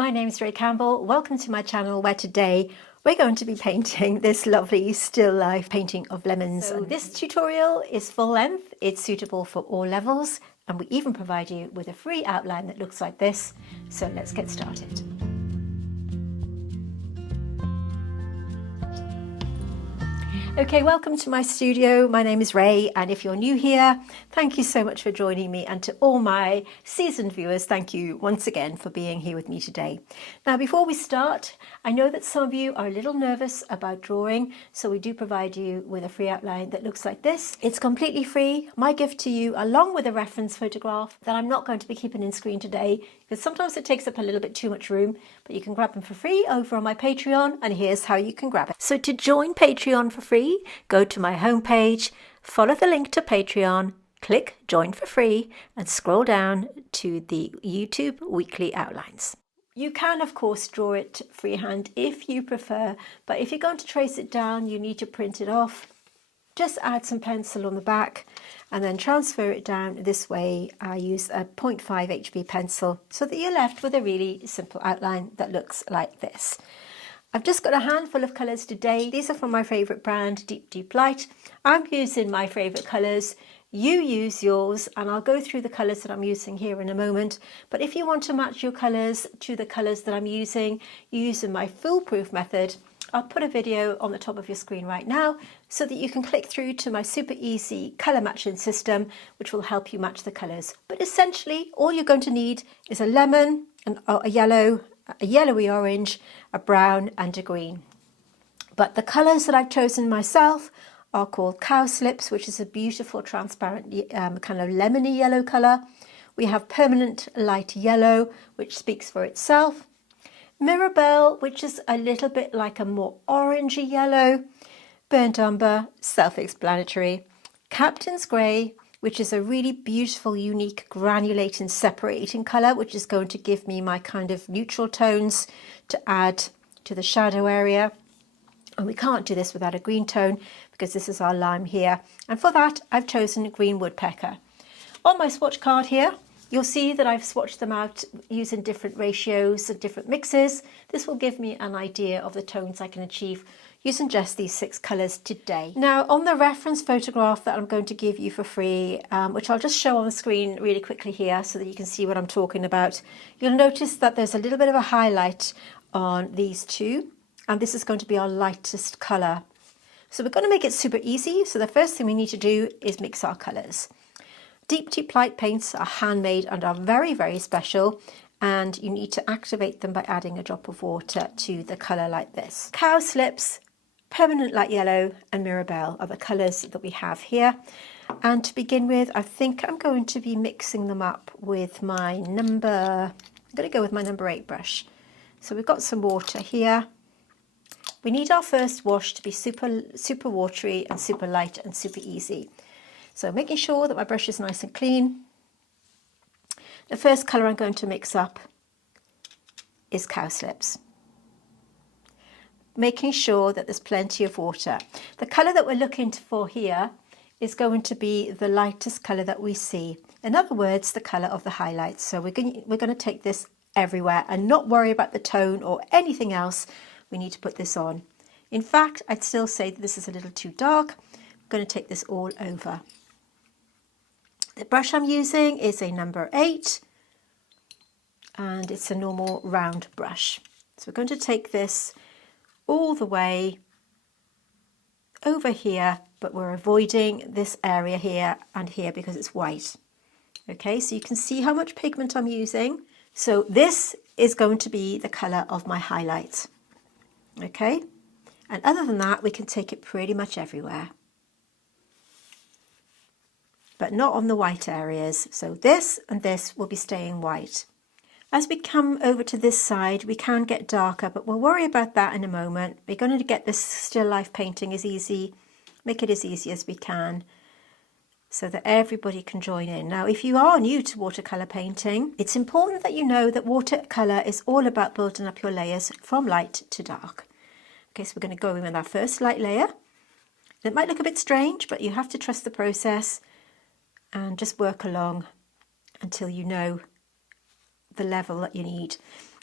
My name is Ray Campbell. Welcome to my channel where today we're going to be painting this lovely still life painting of lemons. So this tutorial is full length, it's suitable for all levels, and we even provide you with a free outline that looks like this. So let's get started. Okay, welcome to my studio. My name is Ray, and if you're new here, thank you so much for joining me, and to all my seasoned viewers, thank you once again for being here with me today. Now, before we start, I know that some of you are a little nervous about drawing, so we do provide you with a free outline that looks like this. It's completely free, my gift to you, along with a reference photograph that I'm not going to be keeping in screen today, because sometimes it takes up a little bit too much room, but you can grab them for free over on my Patreon, and here's how you can grab it. So to join Patreon for free, go to my homepage, follow the link to Patreon, click join for free, and scroll down to the YouTube weekly outlines. You can of course draw it freehand if you prefer, but if you're going to trace it down, you need to print it off. Just add some pencil on the back and then transfer it down this way. I use a 0.5 HB pencil so that you're left with a really simple outline that looks like this. I've just got a handful of colours today. These are from my favourite brand, Deep Light. I'm using my favourite colours. You use yours, and I'll go through the colours that I'm using here in a moment. But if you want to match your colours to the colours that I'm using my foolproof method, I'll put a video on the top of your screen right now so that you can click through to my super easy colour matching system, which will help you match the colours. But essentially, all you're going to need is a lemon, a yellow, a yellowy orange, a brown and a green. But the colours that I've chosen myself are called Cowslips, which is a beautiful transparent kind of lemony yellow colour. We have Permanent Light Yellow, which speaks for itself. Mirabelle, which is a little bit like a more orangey yellow. Burnt Umber, self-explanatory. Captain's Grey, which is a really beautiful, unique, granulating, separating colour, which is going to give me my kind of neutral tones to add to the shadow area. And we can't do this without a green tone because this is our lime here. And for that, I've chosen Green Woodpecker. On my swatch card here, you'll see that I've swatched them out using different ratios and different mixes. This will give me an idea of the tones I can achieve using just these 6 colours today. Now, on the reference photograph that I'm going to give you for free, which I'll just show on the screen really quickly here so that you can see what I'm talking about, you'll notice that there's a little bit of a highlight on these two, and this is going to be our lightest colour. So we're going to make it super easy. So the first thing we need to do is mix our colours. Deep Light paints are handmade and are very, very special, and you need to activate them by adding a drop of water to the colour like this. Cowslips, Permanent Light Yellow and Mirabelle are the colours that we have here. And to begin with, I think I'm going to be mixing them up with I'm going to go with my number 8 brush. So we've got some water here. We need our first wash to be super watery and super light and super easy. So making sure that my brush is nice and clean. The first colour I'm going to mix up is Cowslips. Making sure that there's plenty of water. The colour that we're looking for here is going to be the lightest colour that we see. In other words, the colour of the highlights. So we're going to take this everywhere and not worry about the tone or anything else. We need to put this on. In fact, I'd still say that this is a little too dark. I'm going to take this all over. The brush I'm using is a number 8 and it's a normal round brush. So we're going to take this all the way over here, but we're avoiding this area here and here because it's white. Okay, so you can see how much pigment I'm using. So this is going to be the colour of my highlight. Okay, and other than that, we can take it pretty much everywhere, but not on the white areas. So this and this will be staying white. As we come over to this side, we can get darker, but we'll worry about that in a moment. We're going to get this still life painting as easy, make it as easy as we can so that everybody can join in. Now, if you are new to watercolour painting, it's important that you know that watercolour is all about building up your layers from light to dark. Okay, so we're going to go in with our first light layer. It might look a bit strange, but you have to trust the process and just work along until you know the level that you need.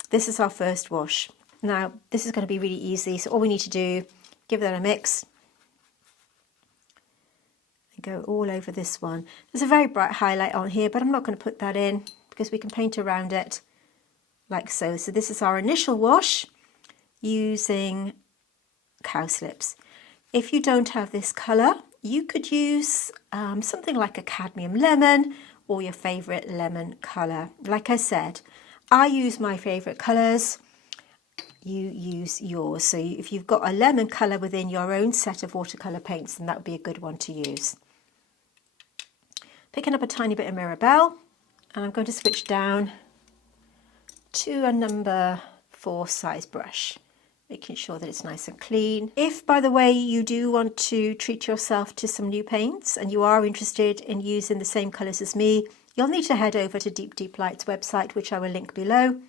this is our first wash. Now, this is going to be really easy. So all we need to do, give that a mix. And go all over this one. There's a very bright highlight on here, but I'm not going to put that in because we can paint around it like so. So this is our initial wash using Cowslips. If you don't have this colour, you could use something like a cadmium lemon or your favourite lemon colour. Like I said, I use my favourite colours. You use yours. So if you've got a lemon colour within your own set of watercolour paints, then that would be a good one to use. Picking up a tiny bit of Mirabelle, and I'm going to switch down to a number 4 size brush, making sure that it's nice and clean. If, by the way, you do want to treat yourself to some new paints and you are interested in using the same colours as me, you'll need to head over to Deep Deep Light's website, which I will link below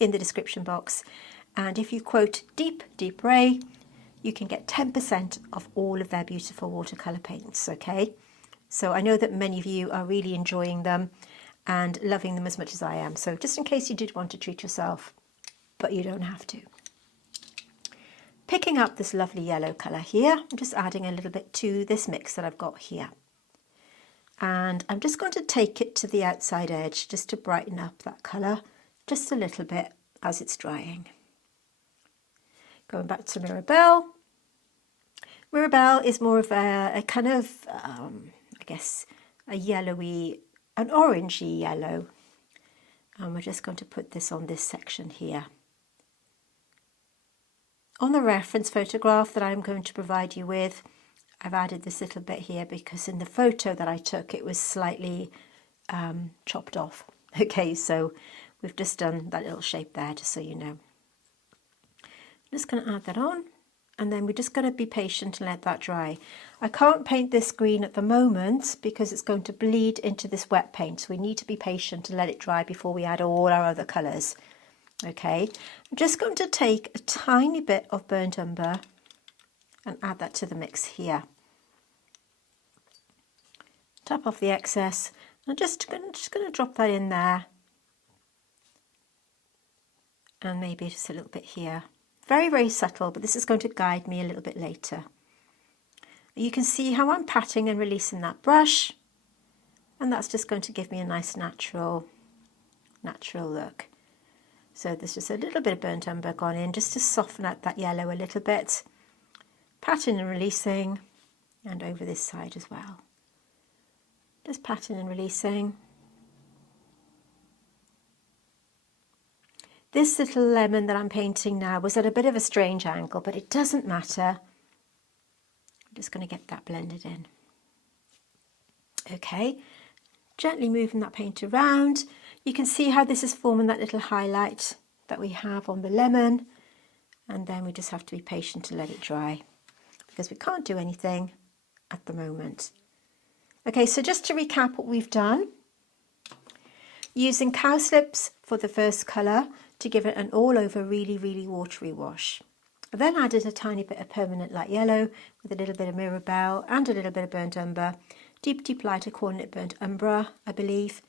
in the description box. And if you quote Deep Deep Ray, you can get 10% of all of their beautiful watercolour paints, okay? So I know that many of you are really enjoying them and loving them as much as I am. So just in case you did want to treat yourself, but you don't have to. Picking up this lovely yellow colour here, I'm just adding a little bit to this mix that I've got here. And I'm just going to take it to the outside edge just to brighten up that colour just a little bit as it's drying. Going back to Mirabelle. Mirabelle is more of a kind of, I guess, a yellowy, an orangey yellow. And we're just going to put this on this section here. On the reference photograph that I'm going to provide you with, I've added this little bit here because in the photo that I took, it was slightly chopped off. Okay, so we've just done that little shape there, just so you know. I'm just going to add that on, and then we're just going to be patient and let that dry. I can't paint this green at the moment because it's going to bleed into this wet paint, so we need to be patient and let it dry before we add all our other colours. Okay, I'm just going to take a tiny bit of burnt umber and add that to the mix here. Tap off the excess. I'm just going to drop that in there, and maybe just a little bit here. Very, very subtle, but this is going to guide me a little bit later. You can see how I'm patting and releasing that brush, and that's just going to give me a nice natural look. So there's just a little bit of burnt umber gone in just to soften out that yellow a little bit. Patting and releasing, and over this side as well. Just patting and releasing. This little lemon that I'm painting now was at a bit of a strange angle, but it doesn't matter. I'm just going to get that blended in. Okay, gently moving that paint around. You can see how this is forming that little highlight that we have on the lemon, and then we just have to be patient to let it dry because we can't do anything at the moment. Okay, so just to recap what we've done, using Cowslips for the first colour to give it an all over really, really watery wash. I then added a tiny bit of permanent light yellow with a little bit of Mirabelle and a little bit of burnt umber. Deep Deep Light are calling it burnt umber, I believe.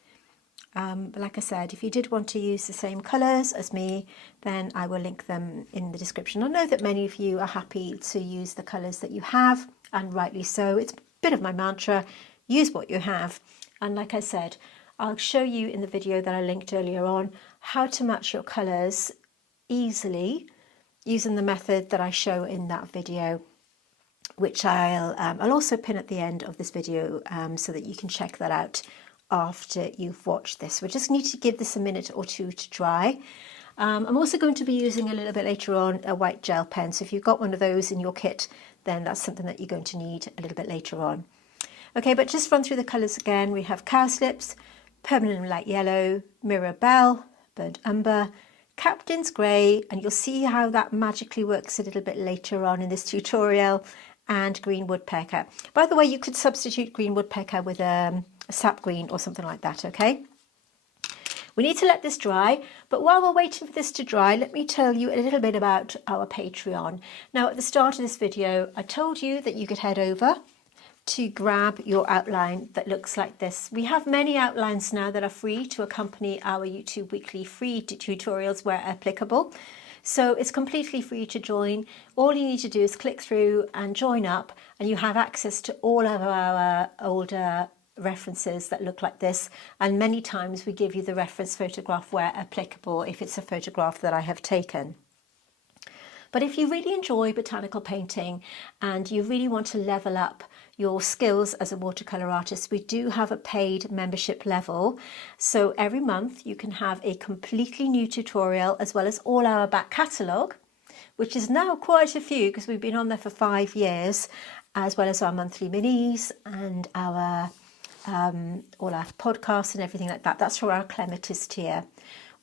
But like I said, if you did want to use the same colours as me, then I will link them in the description. I know that many of you are happy to use the colours that you have, and rightly so. It's a bit of my mantra, use what you have. And like I said, I'll show you in the video that I linked earlier on how to match your colours easily using the method that I show in that video, which I'll also pin at the end of this video so that you can check that out after you've watched this. We just need to give this a minute or two to dry. I'm also going to be using a little bit later on a white gel pen, so if you've got one of those in your kit, then that's something that you're going to need a little bit later on. Okay, but just run through the colours again. We have Cowslips, Permanent Light Yellow, Mirabelle, Burnt Umber, Captain's Grey, and you'll see how that magically works a little bit later on in this tutorial, and Green Woodpecker. By the way, you could substitute Green Woodpecker with a sap green or something like that, okay? We need to let this dry, but while we're waiting for this to dry, let me tell you a little bit about our Patreon. Now, at the start of this video, I told you that you could head over to grab your outline that looks like this. We have many outlines now that are free to accompany our YouTube weekly free tutorials where applicable. So it's completely free to join. All you need to do is click through and join up, and you have access to all of our older references that look like this, and many times we give you the reference photograph where applicable if it's a photograph that I have taken. But if you really enjoy botanical painting and you really want to level up your skills as a watercolour artist, we do have a paid membership level. So every month you can have a completely new tutorial as well as all our back catalogue, which is now quite a few because we've been on there for 5 years, as well as our monthly minis and our all our podcasts and everything like that. That's for our clematis tier.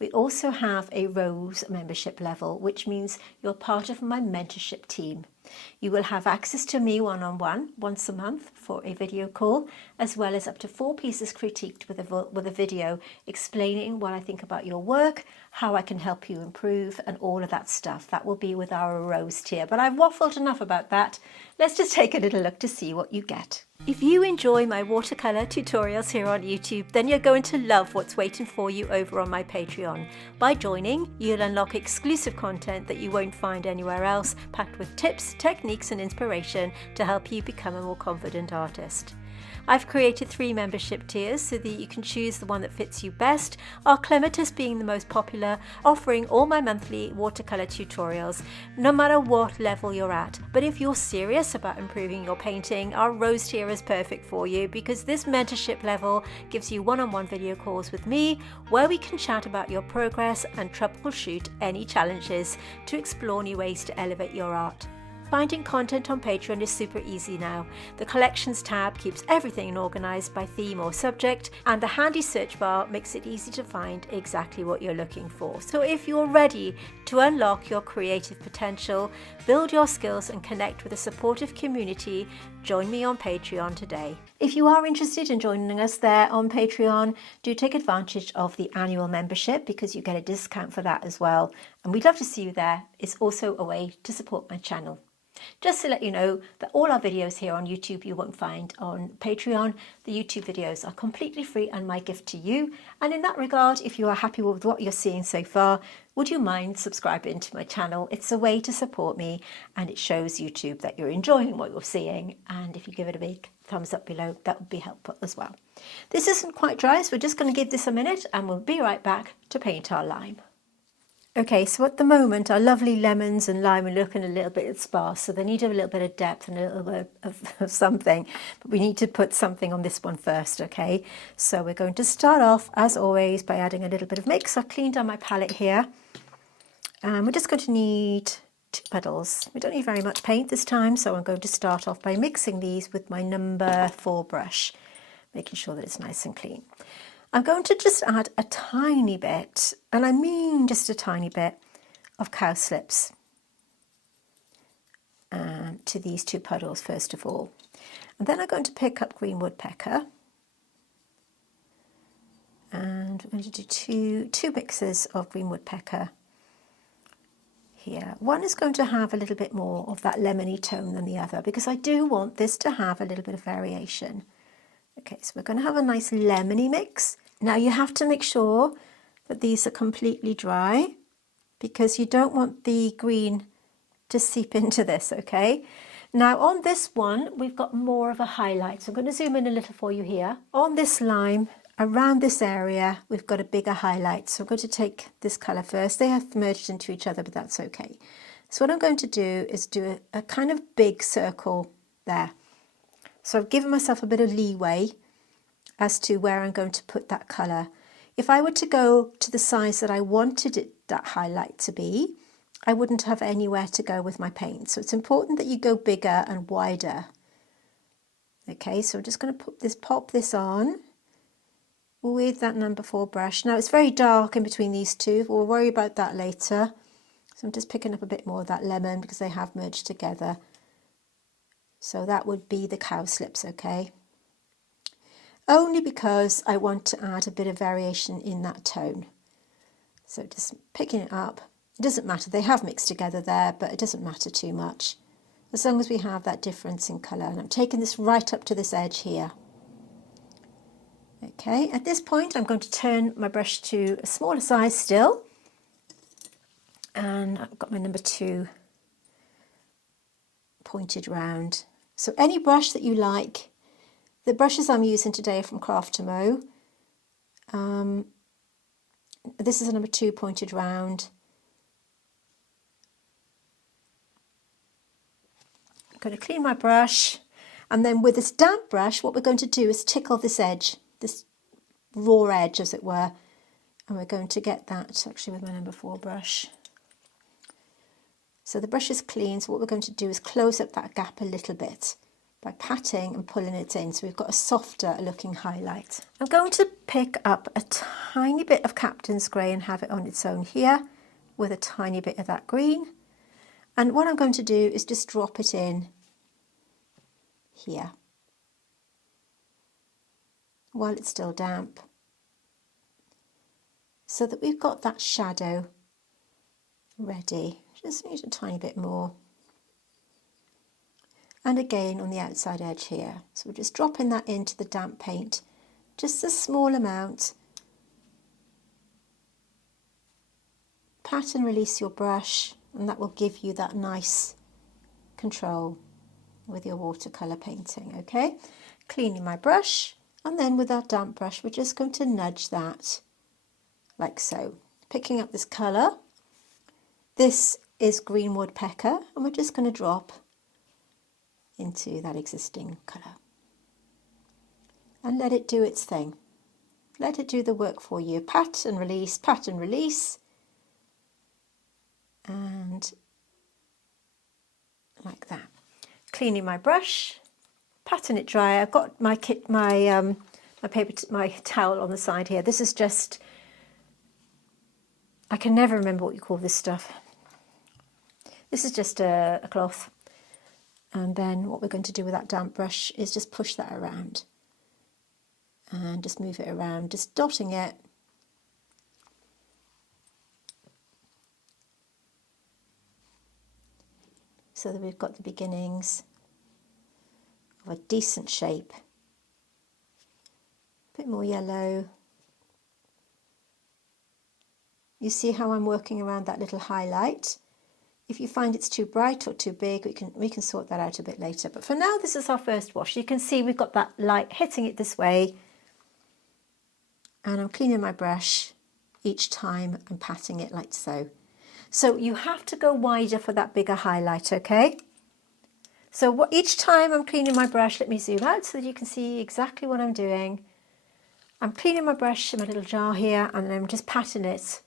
We also have a rose membership level, which means you're part of my mentorship team. You will have access to me one-on-one once a month for a video call, as well as up to 4 pieces critiqued with a video explaining what I think about your work, how I can help you improve, and all of that stuff. That will be with our rose tier. But I've waffled enough about that. Let's just take a little look to see what you get. If you enjoy my watercolour tutorials here on YouTube, then you're going to love what's waiting for you over on my Patreon. By joining, you'll unlock exclusive content that you won't find anywhere else, packed with tips, techniques and inspiration to help you become a more confident artist. I've created 3 membership tiers so that you can choose the one that fits you best, our clematis being the most popular, offering all my monthly watercolour tutorials, no matter what level you're at. But if you're serious about improving your painting, our rose tier is perfect for you because this mentorship level gives you one-on-one video calls with me where we can chat about your progress and troubleshoot any challenges to explore new ways to elevate your art. Finding content on Patreon is super easy now. The collections tab keeps everything organised by theme or subject, and the handy search bar makes it easy to find exactly what you're looking for. So if you're ready to unlock your creative potential, build your skills and connect with a supportive community, join me on Patreon today. If you are interested in joining us there on Patreon, do take advantage of the annual membership because you get a discount for that as well. And we'd love to see you there. It's also a way to support my channel. Just to let you know that all our videos here on YouTube you won't find on Patreon. The YouTube videos are completely free and my gift to you. And in that regard, if you are happy with what you're seeing so far, would you mind subscribing to my channel? It's a way to support me and it shows YouTube that you're enjoying what you're seeing. And if you give it a big thumbs up below, that would be helpful as well. This isn't quite dry, so we're just going to give this a minute and we'll be right back to paint our lime. Okay, so at the moment our lovely lemons and lime are looking a little bit sparse, so they need a little bit of depth and a little bit of something, but we need to put something on this one first, okay? So we're going to start off, as always, by adding a little bit of mix. I've cleaned down my palette here, and we're just going to need 2 puddles. We don't need very much paint this time, so I'm going to start off by mixing these with my number 4 brush, making sure that it's nice and clean. I'm going to just add a tiny bit, and I mean just a tiny bit, of cowslips to these 2 puddles first of all. And then I'm going to pick up green woodpecker, and I'm going to do two mixes of green woodpecker here. One is going to have a little bit more of that lemony tone than the other because I do want this to have a little bit of variation. Okay, so we're going to have a nice lemony mix. Now you have to make sure that these are completely dry because you don't want the green to seep into this, okay? Now on this one, we've got more of a highlight. So I'm going to zoom in a little for you here. On this lime, around this area, we've got a bigger highlight. So I'm going to take this colour first. They have merged into each other, but that's okay. So what I'm going to do is do a kind of big circle there. So I've given myself a bit of leeway as to where I'm going to put that colour. If I were to go to the size that I wanted that highlight to be, I wouldn't have anywhere to go with my paint. So it's important that you go bigger and wider. Okay, so I'm just going to pop this on with that number 4 brush. Now it's very dark in between these two. We'll worry about that later. So I'm just picking up a bit more of that lemon because they have merged together. So that would be the cowslips, okay? Only because I want to add a bit of variation in that tone. So just picking it up. It doesn't matter, they have mixed together there, but it doesn't matter too much. as long as we have that difference in colour. And I'm taking this right up to this edge here. Okay, at this point I'm going to turn my brush to a smaller size still, and I've got my number 2 pointed round. So any brush that you like. The brushes I'm using today are from Craft2Mo. This is a number 2 pointed round. I'm going to clean my brush, and then with this damp brush what we're going to do is tickle this edge, this raw edge as it were, and we're going to get that actually with my number 4 brush. So the brush is clean, so what we're going to do is close up that gap a little bit by patting and pulling it in, so we've got a softer looking highlight. I'm going to pick up a tiny bit of Captain's Grey and have it on its own here with a tiny bit of that green, and what I'm going to do is just drop it in here while it's still damp, so that we've got that shadow ready. Just need a tiny bit more. And again on the outside edge here. So we're just dropping that into the damp paint, just a small amount. Pat and release your brush, and that will give you that nice control with your watercolour painting. Okay, cleaning my brush, and then with our damp brush we're just going to nudge that like so, picking up this colour. This is green woodpecker, and we're just going to drop into that existing colour and let it do its thing. Let it do the work for you. Pat and release, and like that. Cleaning my brush, patting it dry. I've got my towel on the side here. This is just, I can never remember what you call this stuff. This is just a cloth. And then what we're going to do with that damp brush is just push that around and just move it around, just dotting it. So that we've got the beginnings of a decent shape. A bit more yellow. You see how I'm working around that little highlight. If you find it's too bright or too big, we can sort that out a bit later. But for now, this is our first wash. You can see we've got that light hitting it this way. And I'm cleaning my brush each time and patting it like so. So you have to go wider for that bigger highlight, okay? So each time I'm cleaning my brush, let me zoom out so that you can see exactly what I'm doing. I'm cleaning my brush in my little jar here, and I'm just patting it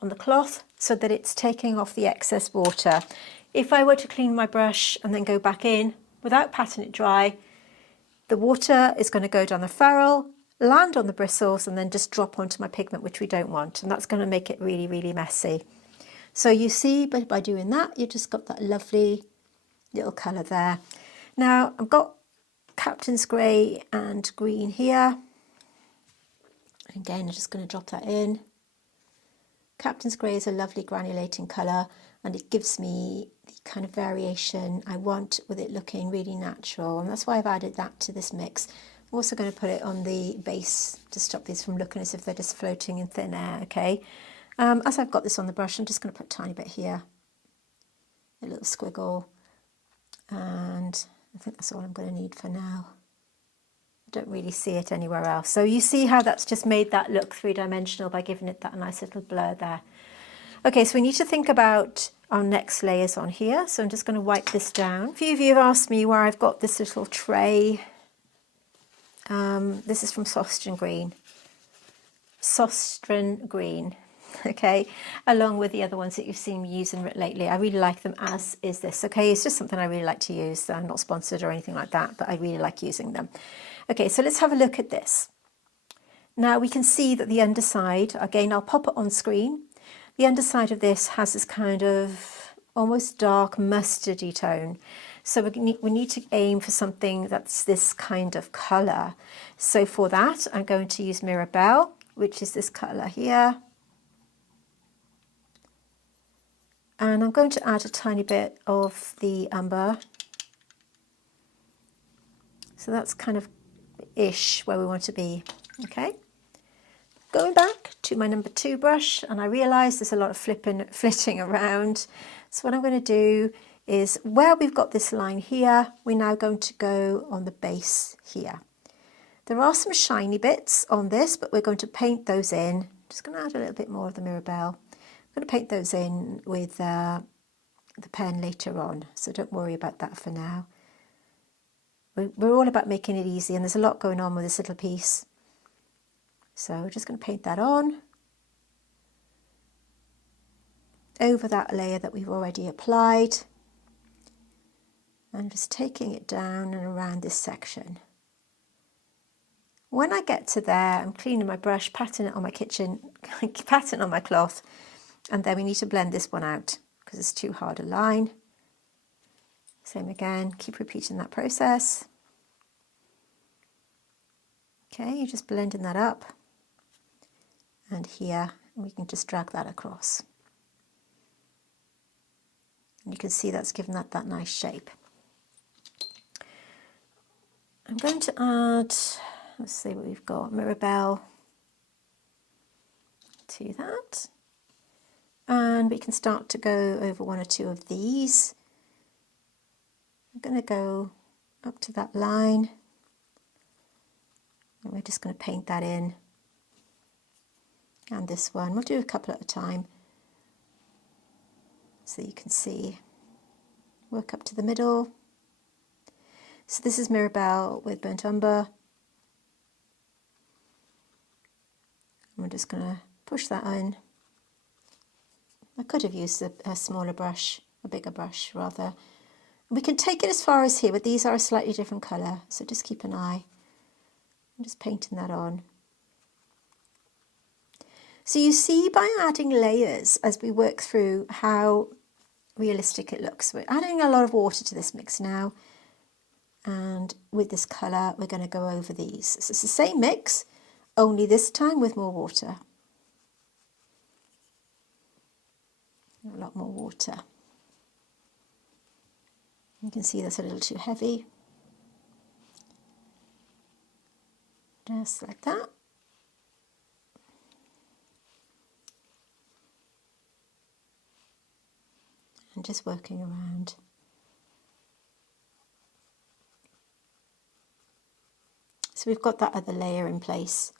on the cloth so that it's taking off the excess water. If I were to clean my brush and then go back in without patting it dry, the water is going to go down the ferrule, land on the bristles, and then just drop onto my pigment, which we don't want, and that's going to make it really, really messy. So you see, but by doing that, you just got that lovely little colour there. Now I've got Captain's Grey and green here. Again, I'm just going to drop that in. Captain's Grey is a lovely granulating colour, and it gives me the kind of variation I want with it looking really natural, and that's why I've added that to this mix. I'm also going to put it on the base to stop these from looking as if they're just floating in thin air, okay? As I've got this on the brush, I'm just going to put a tiny bit here, a little squiggle, and I think that's all I'm going to need for now. I don't really see it anywhere else. So you see how that's just made that look three-dimensional by giving it that nice little blur there. Okay, so we need to think about our next layers on here. So I'm just going to wipe this down. A few of you have asked me where I've got this little tray. This is from Sostren Green. Okay, along with the other ones that you've seen me using lately. I really like them, as is this. Okay, it's just something I really like to use. I'm not sponsored or anything like that, but I really like using them. Okay, so let's have a look at this. Now we can see that the underside, again, I'll pop it on screen. The underside of this has this kind of almost dark mustardy tone. So we need to aim for something that's this kind of colour. So for that, I'm going to use Mirabelle, which is this colour here. And I'm going to add a tiny bit of the Umber So that's kind of ish where we want to be. Okay. Going back to my number 2 brush, and I realise there's a lot of flitting around. So what I'm going to do is where we've got this line here, we're now going to go on the base here. There are some shiny bits on this, but we're going to paint those in. Just going to add a little bit more of the Mirabelle. I'm going to paint those in with the pen later on, so don't worry about that for now. We're all about making it easy, and there's a lot going on with this little piece. So we're just going to paint that on over that layer that we've already applied, and just taking it down and around this section. When I get to there, I'm cleaning my brush, patting it on my kitchen, patting on my cloth, and then we need to blend this one out because it's too hard a line. Same again, keep repeating that process. Okay, you're just blending that up. And here, we can just drag that across. And you can see that's given that nice shape. I'm going to add, let's see what we've got, Mirabelle to that. And we can start to go over one or two of these. I'm going to go up to that line. And we're just going to paint that in. And this one, we'll do a couple at a time. So you can see, work up to the middle. So this is Mirabelle with burnt umber. I'm just going to push that in. I could have used a smaller brush, a bigger brush rather. We can take it as far as here, but these are a slightly different colour, so just keep an eye. I'm just painting that on. So you see by adding layers as we work through how realistic it looks. We're adding a lot of water to this mix now, and with this colour we're going to go over these. So it's the same mix, only this time with more water. A lot more water. You can see that's a little too heavy. Just like that. And just working around. So we've got that other layer in place.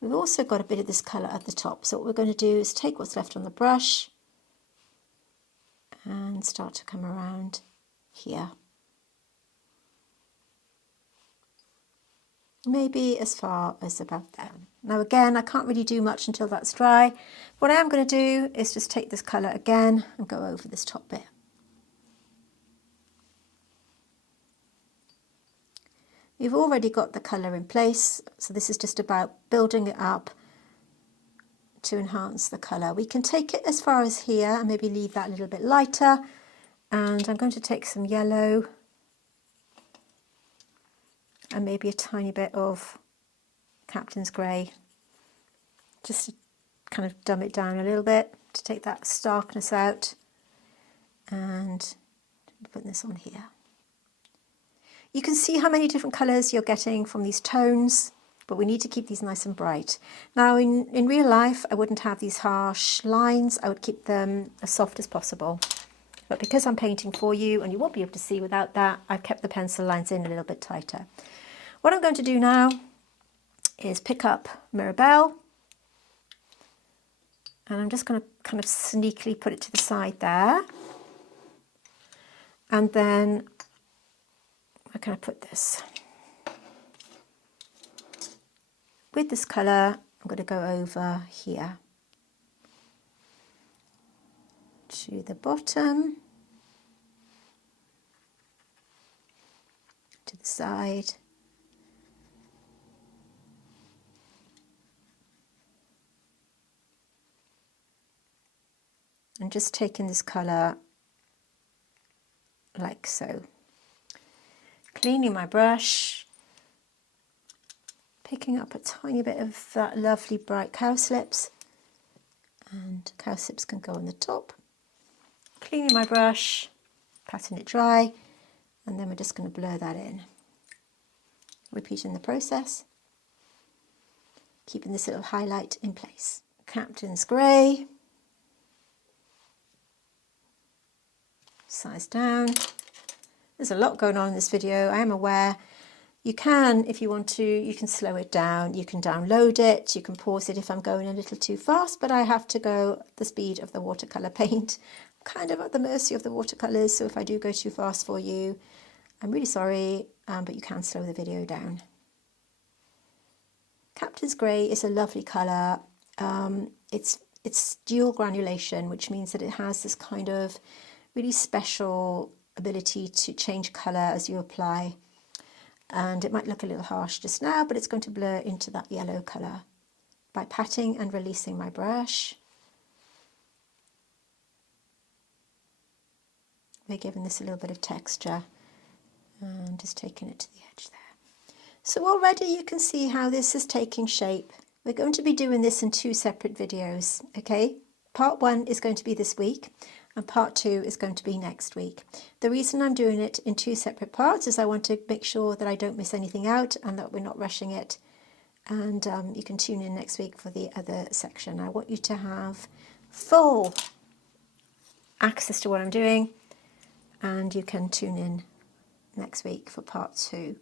We've also got a bit of this colour at the top. So what we're going to do is take what's left on the brush and start to come around here. Maybe as far as about there. Now again, I can't really do much until that's dry. What I am going to do is just take this colour again and go over this top bit. You've already got the colour in place, so this is just about building it up to enhance the colour. We can take it as far as here and maybe leave that a little bit lighter. And I'm going to take some yellow and maybe a tiny bit of Captain's Grey, just to kind of dumb it down a little bit to take that starkness out, and put this on here. You can see how many different colours you're getting from these tones, but we need to keep these nice and bright. Now in real life I wouldn't have these harsh lines, I would keep them as soft as possible. But because I'm painting for you and you won't be able to see without that, I've kept the pencil lines in a little bit tighter. What I'm going to do now is pick up Mirabelle, and I'm just going to kind of sneakily put it to the side there. And then where can I put this? With this colour, I'm going to go over here to the bottom, to the side. And just taking this colour like so. Cleaning my brush, picking up a tiny bit of that lovely bright Cowslips, and Cowslips can go on the top. Cleaning my brush, patting it dry, and then we're just going to blur that in. repeating the process, keeping this little highlight in place. Captain's grey, size down. There's a lot going on in this video, I am aware. You can, if you want to, you can slow it down, you can download it, you can pause it if I'm going a little too fast, but I have to go at the speed of the watercolour paint. I'm kind of at the mercy of the watercolours, so if I do go too fast for you, I'm really sorry, but you can slow the video down. Captain's Grey is a lovely colour. It's dual granulation, which means that it has this kind of really special ability to change colour as you apply. And it might look a little harsh just now, but it's going to blur into that yellow colour by patting and releasing my brush. We're giving this a little bit of texture and just taking it to the edge there. So already you can see how this is taking shape. We're going to be doing this in 2 separate videos, okay? Part 1 is going to be this week, and part 2 is going to be next week. The reason I'm doing it in 2 separate parts is I want to make sure that I don't miss anything out and that we're not rushing it. And you can tune in next week for the other section. I want you to have full access to what I'm doing, and you can tune in next week for part 2.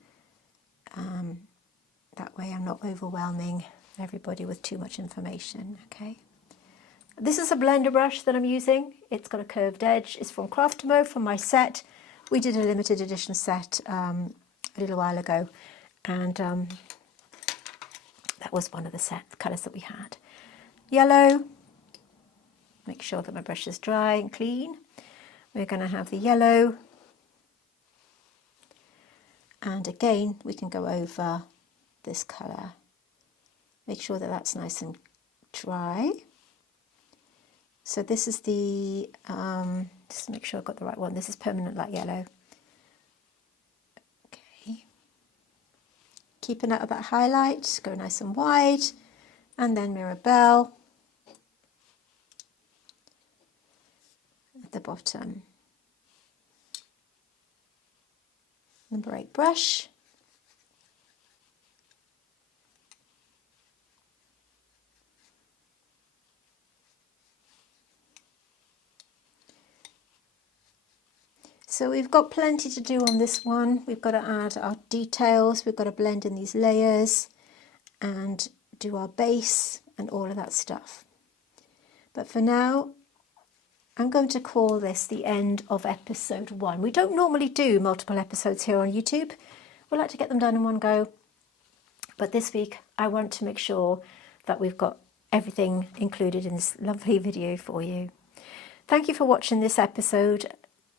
That way I'm not overwhelming everybody with too much information, okay? This is a blender brush that I'm using. It's got a curved edge. It's from Craftimo, from my set. We did a limited edition set a little while ago, and that was one of the colours that we had. Yellow. Make sure that my brush is dry and clean. We're going to have the yellow. And again, we can go over this colour. Make sure that that's nice and dry. So this is the, just make sure I've got the right one. This is Permanent Light Yellow. Okay. Keeping out of that highlight, go nice and wide. And then Mirabelle at the bottom. Number 8 brush. So we've got plenty to do on this one. We've got to add our details, we've got to blend in these layers and do our base and all of that stuff. But for now, I'm going to call this the end of episode 1. We don't normally do multiple episodes here on YouTube. We like to get them done in one go. But this week, I want to make sure that we've got everything included in this lovely video for you. Thank you for watching this episode.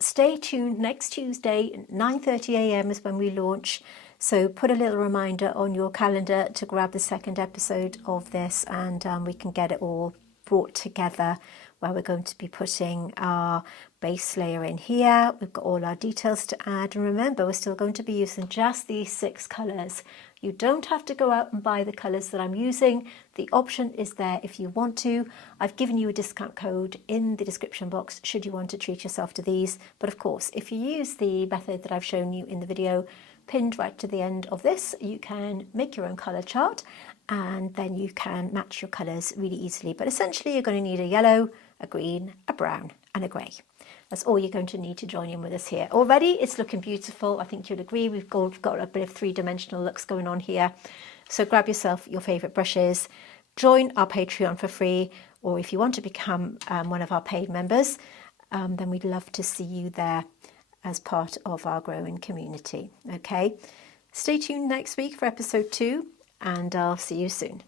Stay tuned. Next Tuesday, 9:30 a.m. is when we launch. So put a little reminder on your calendar to grab the second episode of this, and we can get it all brought together, where we're going to be putting our base layer in here. We've got all our details to add, and remember, we're still going to be using just these 6 colours. You don't have to go out and buy the colours that I'm using. The option is there if you want to. I've given you a discount code in the description box should you want to treat yourself to these. But of course, if you use the method that I've shown you in the video, pinned right to the end of this, you can make your own colour chart, and then you can match your colours really easily. But essentially, you're going to need a yellow, a green, a brown and a grey. That's all you're going to need to join in with us here. Already it's looking beautiful. I think you'll agree. We've got a bit of 3-dimensional looks going on here. So grab yourself your favourite brushes, join our Patreon for free, or if you want to become one of our paid members, then we'd love to see you there as part of our growing community. Okay, stay tuned next week for episode 2, and I'll see you soon.